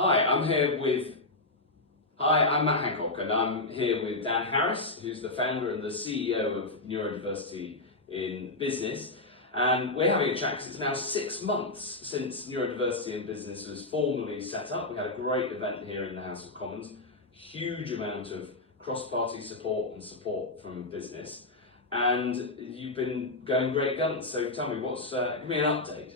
Hi, I'm Matt Hancock, and I'm here with Dan Harris, who's the founder and the CEO of Neurodiversity in Business. And we're having a chat because it's now 6 months since Neurodiversity in Business was formally set up. We had a great event here in the House of Commons, huge amount of cross-party support and support from business. And you've been going great guns, so tell me, give me an update.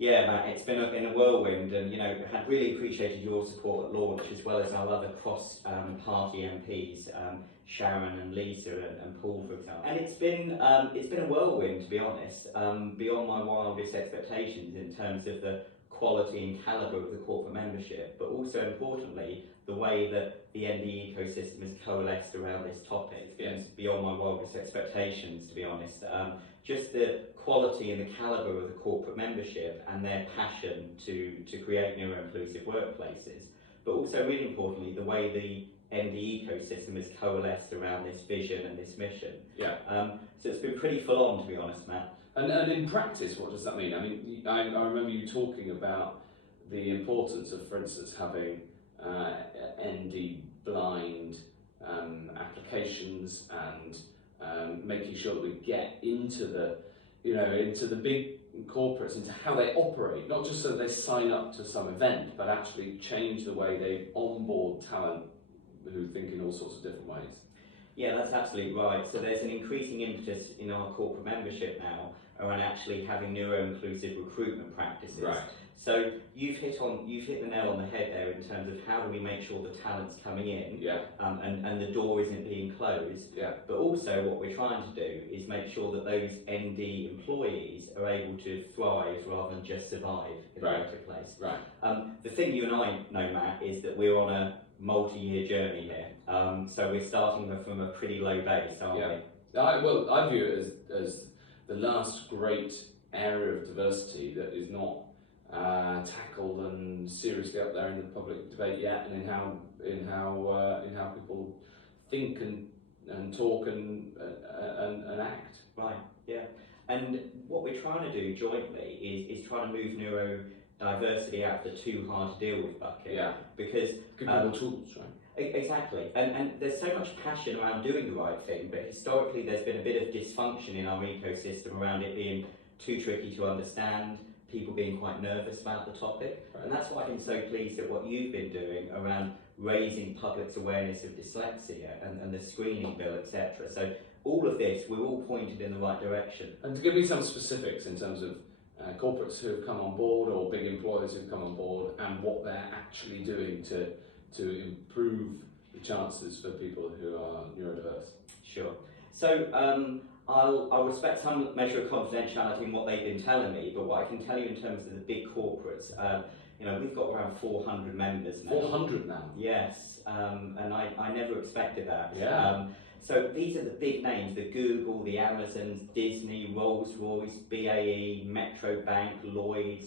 Yeah, Matt, it's been a whirlwind, and had really appreciated your support at launch, as well as our other cross-party MPs, Sharon and Lisa and Paul, for example. And it's been a whirlwind, to be honest, beyond my wildest expectations in terms of the quality and calibre of the corporate membership, but also importantly, the way that the ND ecosystem has coalesced around this topic. Yes. Beyond my wildest expectations, to be honest. Just the quality and the calibre of the corporate membership and their passion to create neuroinclusive workplaces, but also really importantly, the way the ND ecosystem has coalesced around this vision and this mission. Yeah. So it's been pretty full on, to be honest, Matt. And in practice, what does that mean? I mean, I remember you talking about the importance of, for instance, having ND blind applications and making sure that we get into the big corporates, into how they operate, not just so that they sign up to some event, but actually change the way they onboard talent who think in all sorts of different ways. Yeah, that's absolutely right. So there's an increasing impetus in our corporate membership now around actually having neuro-inclusive recruitment practices. Right. So you've hit the nail on the head there in terms of how do we make sure the talent's coming in, yeah, and the door isn't being closed. Yeah. But also what we're trying to do is make sure that those ND employees are able to thrive rather than just survive in the workplace. Right. The thing you and I know, Matt, is that we're on a multi-year journey here. So we're starting from a pretty low base, aren't we? I view it as the last great area of diversity that is not tackled and seriously up there in the public debate yet, and in how people think and talk and act. Right. Yeah. And what we're trying to do jointly is trying to move neurodiversity out of the too hard to deal with bucket. Yeah. Because give people tools, right? Exactly, and there's so much passion around doing the right thing, but historically there's been a bit of dysfunction in our ecosystem around it being too tricky to understand, people being quite nervous about the topic. Right. And that's why I've been so pleased at what you've been doing around raising public's awareness of dyslexia and the screening bill, etc. So all of this, we're all pointed in the right direction. And to give me some specifics in terms of corporates who have come on board or big employers who've come on board and what they're actually doing to improve the chances for people who are neurodiverse. Sure. So I'll respect some measure of confidentiality in what they've been telling me, but what I can tell you in terms of the big corporates, we've got around 400 members now. 400 now? Yes, and I never expected that. Yeah. So these are the big names, the Google, the Amazons, Disney, Rolls-Royce, BAE, Metro Bank, Lloyds,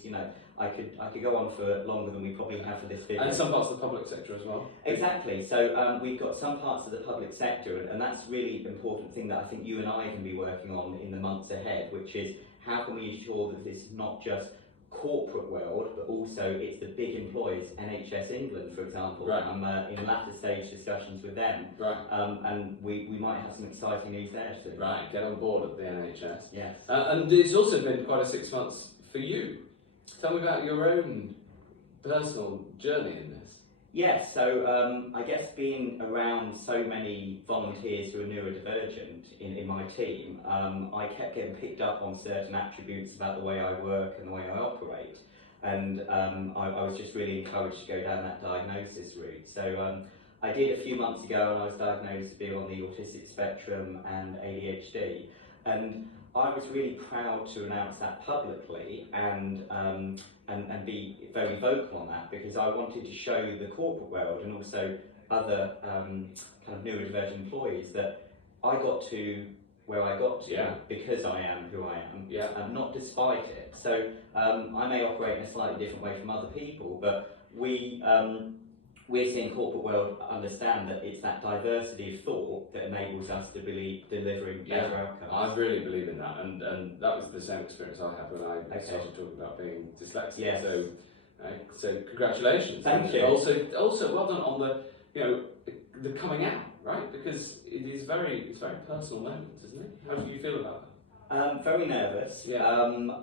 I could go on for longer than we probably have for this video. And some parts of the public sector as well. Exactly, so we've got some parts of the public sector, and that's really important thing that I think you and I can be working on in the months ahead, which is how can we ensure that this is not just corporate world, but also it's the big employers, NHS England, for example. Right. I'm in latter stage discussions with them. Right. And we might have some exciting news there soon. Right, get on board at the NHS. Yes. And it's also been quite a 6 months for you. Tell me about your own personal journey in this. Yes, so I guess being around so many volunteers who are neurodivergent in my team, I kept getting picked up on certain attributes about the way I work and the way I operate. And I was just really encouraged to go down that diagnosis route. So I did a few months ago, and I was diagnosed to be on the autistic spectrum and ADHD. And I was really proud to announce that publicly and be very vocal on that, because I wanted to show the corporate world and also other kind of neurodivergent employees that I got to where I got to because I am who I am, not despite it. So I may operate in a slightly different way from other people, but we're seeing corporate world understand that it's that diversity of thought that enables us to be delivering better outcomes. I really believe in that, and that was the same experience I had when I started talking about being dyslexic. Yes. So So congratulations. Thank you. Also well done on the coming out, right? Because it's very personal moment, isn't it? How do you feel about that? Very nervous. Yeah.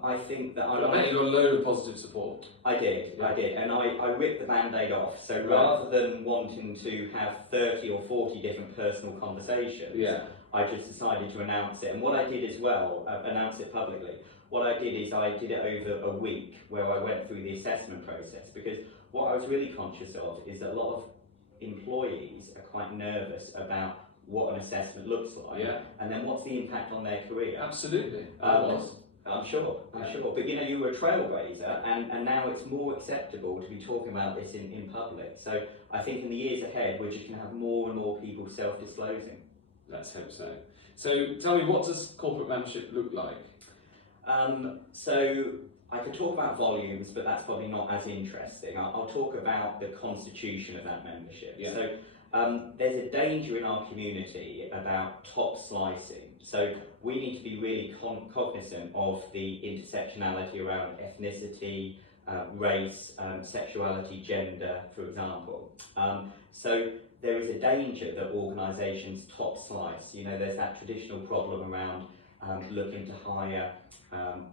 I think that I bet you got a load of positive support. I did, and I ripped the band-aid off. So rather than wanting to have 30 or 40 different personal conversations, I just decided to announce it. And what I did as well, announce it publicly. What I did is I did it over a week where I went through the assessment process, because what I was really conscious of is that a lot of employees are quite nervous about what an assessment looks like, and then what's the impact on their career. Absolutely. I'm sure. But you were a trailblazer, and now it's more acceptable to be talking about this in public. So I think in the years ahead, we're just going to have more and more people self-disclosing. Let's hope so. So tell me, what does corporate membership look like? So I could talk about volumes, but that's probably not as interesting. I'll talk about the constitution of that membership. Yeah. So there's a danger in our community about top slicing. So we need to be really cognizant of the intersectionality around ethnicity, race, sexuality, gender, for example. So there is a danger that organisations top slice. There's that traditional problem around looking to hire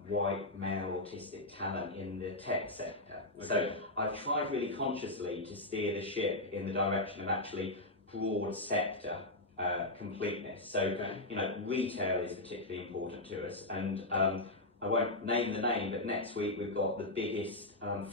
white male autistic talent in the tech sector. Okay. So I've tried really consciously to steer the ship in the direction of actually broad sector completeness. So retail is particularly important to us, and I won't name the name, but next week we've got the biggest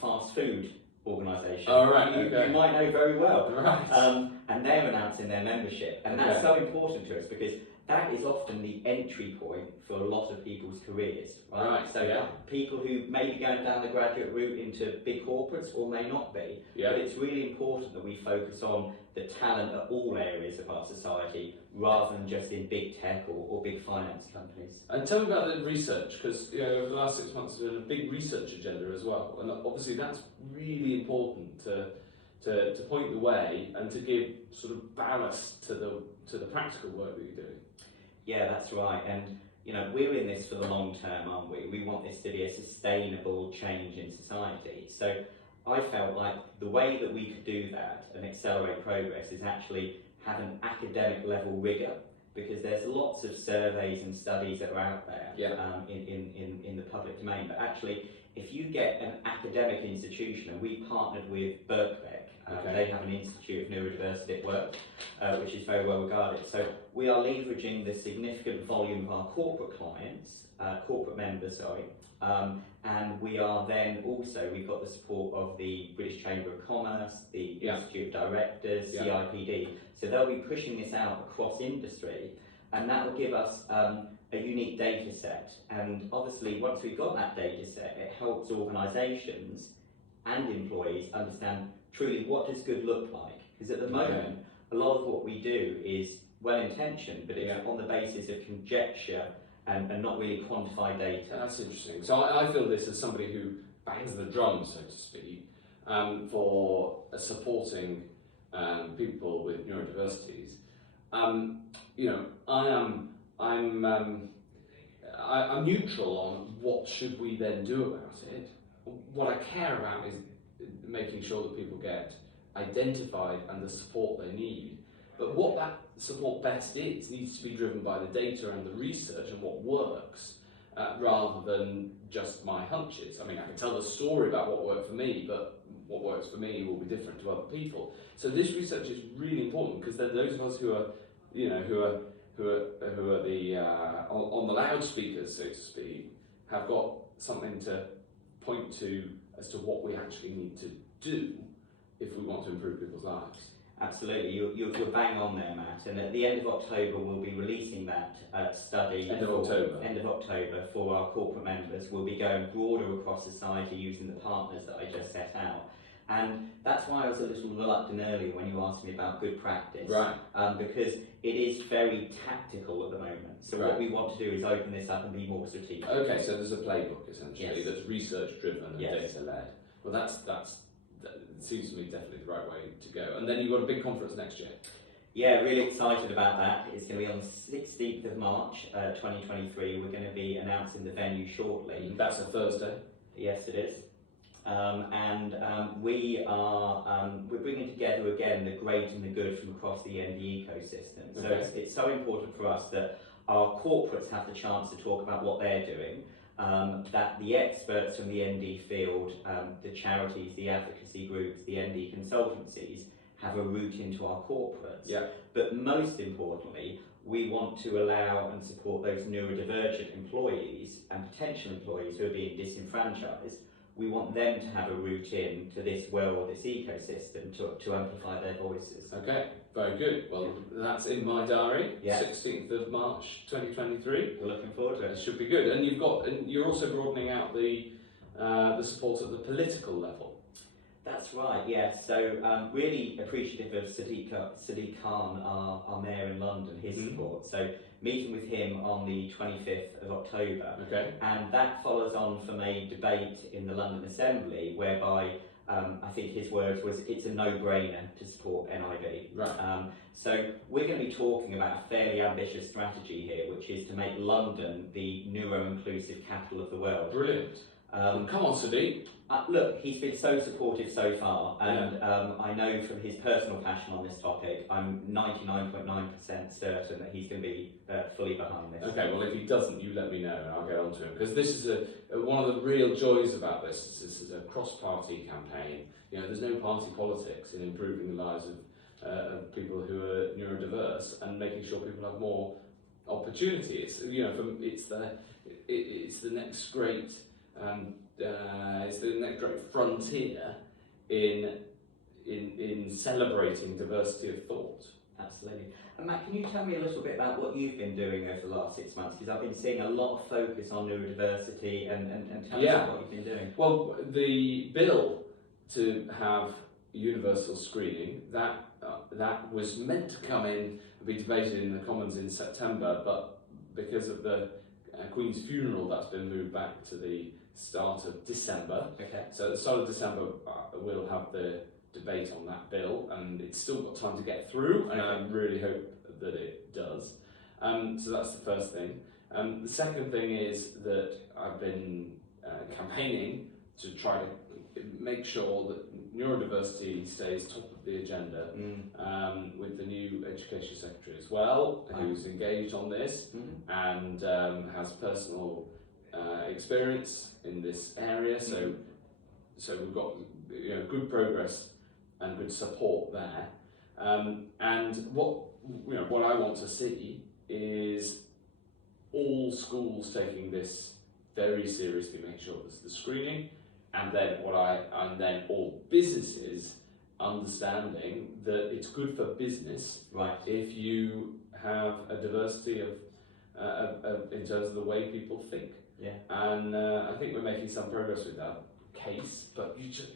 fast food organisation. Oh, right, you might know very well. Right. And they're announcing their membership, and that's so important to us because that is often the entry point for a lot of people's careers, right? So people who may be going down the graduate route into big corporates or may not be, but it's really important that we focus on the talent at all areas of our society rather than just in big tech or big finance companies. And tell me about the research, because over the last 6 months there's been a big research agenda as well, and obviously that's really important to point the way and to give sort of ballast to the practical work that you're doing. Yeah, that's right. And we're in this for the long term, aren't we? We want this to be a sustainable change in society. So I felt like the way that we could do that and accelerate progress is actually have an academic level rigour, because there's lots of surveys and studies that are out there in the public domain. But actually, if you get an academic institution, and we partnered with Birkbeck, they have an Institute of Neurodiversity at work, which is very well regarded. So we are leveraging the significant volume of our corporate clients, corporate members, and we are then also, we've got the support of the British Chamber of Commerce, the Institute of Directors, CIPD. So they'll be pushing this out across industry, and that will give us a unique data set. And obviously, once we've got that data set, it helps organisations and employees understand truly what does good look like. Because at the moment, a lot of what we do is well-intentioned, but it's on the basis of conjecture and not really quantified data. That's interesting. So I feel this as somebody who bangs the drum, so to speak, for supporting people with neurodiversities. I'm neutral on what should we then do about it. What I care about is making sure that people get identified and the support they need. But what that support best is needs to be driven by the data and the research and what works, rather than just my hunches. I mean, I can tell the story about what worked for me, but what works for me will be different to other people. So this research is really important, because then those of us who are the on the loudspeakers, so to speak, have got something to point to as to what we actually need to do if we want to improve people's lives. Absolutely, you're bang on there, Matt. And at the end of October, we'll be releasing that study. End of October for our corporate members. We'll be going broader across society using the partners that I just set out. And that's why I was a little reluctant earlier when you asked me about good practice. Right. Because it is very tactical at the moment. So what we want to do is open this up and be more strategic. Okay, so there's a playbook essentially that's research driven and data led. Well, that seems to me definitely the right way to go. And then you've got a big conference next year. Yeah, really excited about that. It's going to be on the 16th of March, 2023. We're going to be announcing the venue shortly. That's a Thursday. Yes, it is. We're bringing together again the great and the good from across the ND ecosystem. So Okay. it's so important for us that our corporates have the chance to talk about what they're doing, that the experts from the ND field, the charities, the advocacy groups, the ND consultancies have a route into our corporates. Yeah. But most importantly, we want to allow and support those neurodivergent employees and potential employees who are being disenfranchised. We want them to have a route in to this world, this ecosystem, to amplify their voices. Okay, very good. Well, that's in my diary, Yes. 16th of March 2023. We're looking forward to It it. should be good. And you're also broadening out the support at the political level. That's right, yes. So really appreciative of Sadiq Khan, our mayor in London, his support. So meeting with him on the 25th of October. Okay. And that follows on from a debate in the London Assembly whereby I think his words was, it's a no-brainer to support NiB. Right. So we're going to be talking about a fairly ambitious strategy here, which is to make London the neuroinclusive capital of the world. Brilliant. Come on, Sadiq. Look, he's been so supportive so far, and I know from his personal passion on this topic, I'm 99.9% certain that he's going to be fully behind this. Okay, well, if he doesn't, you let me know and I'll get on to him. Because this is one of the real joys about this. This is a cross-party campaign. You know, there's no party politics in improving the lives of people who are neurodiverse and making sure people have more opportunity. It's it's the next great frontier in celebrating diversity of thought. Absolutely. And Matt, can you tell me a little bit about what you've been doing over the last 6 months? Because I've been seeing a lot of focus on neurodiversity and tell us about what you've been doing. Well, the bill to have universal screening, that was meant to come in and be debated in the Commons in September, but because of the Queen's funeral, that's been moved back to the start of December. Okay. So at the start of December, we'll have the debate on that bill, and it's still got time to get through, and I really hope that it does. So that's the first thing. The second thing is that I've been campaigning to try to make sure that neurodiversity stays top of the agenda, with the new Education Secretary as well, who's engaged on this and has personal experience in this area. So we've got good progress and good support there. And what I want to see is all schools taking this very seriously, make sure there's the screening, and then all businesses understanding that it's good for business, right, if you have a diversity of in terms of the way people think. Yeah. And I think we're making some progress with that case, but you just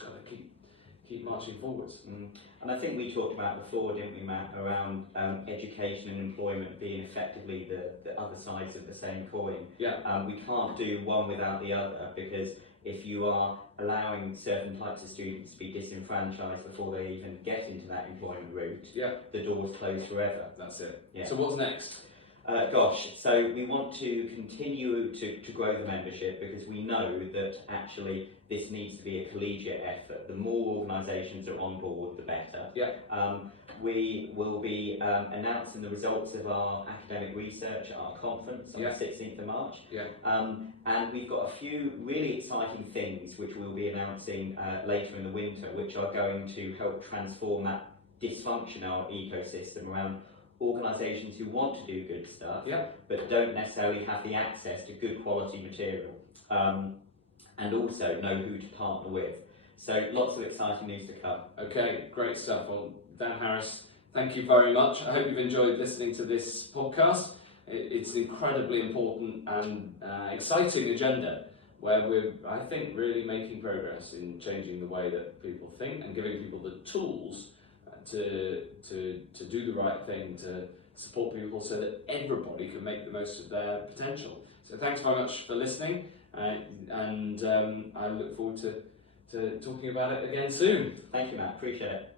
got to keep marching forwards. And I think we talked about before, didn't we, Matt, around education and employment being effectively the other sides of the same coin. Yeah. We can't do one without the other, because if you are allowing certain types of students to be disenfranchised before they even get into that employment route, the door's closed forever. That's it. Yeah. So what's next? So we want to continue to grow the membership, because we know that actually this needs to be a collegiate effort. The more organisations are on board, the better. Yeah. We will be announcing the results of our academic research at our conference on the 16th of March. Yeah. And we've got a few really exciting things which we'll be announcing later in the winter, which are going to help transform that dysfunctional ecosystem around organisations who want to do good stuff, but don't necessarily have the access to good quality material, and also know who to partner with. So lots of exciting news to come. Okay, great stuff. Well, Dan Harris, thank you very much. I hope you've enjoyed listening to this podcast. It's an incredibly important and exciting agenda, where we're, I think, really making progress in changing the way that people think and giving people the tools to do the right thing, to support people so that everybody can make the most of their potential. So thanks very much for listening, and I look forward to talking about it again soon. Thank you, Matt, appreciate it.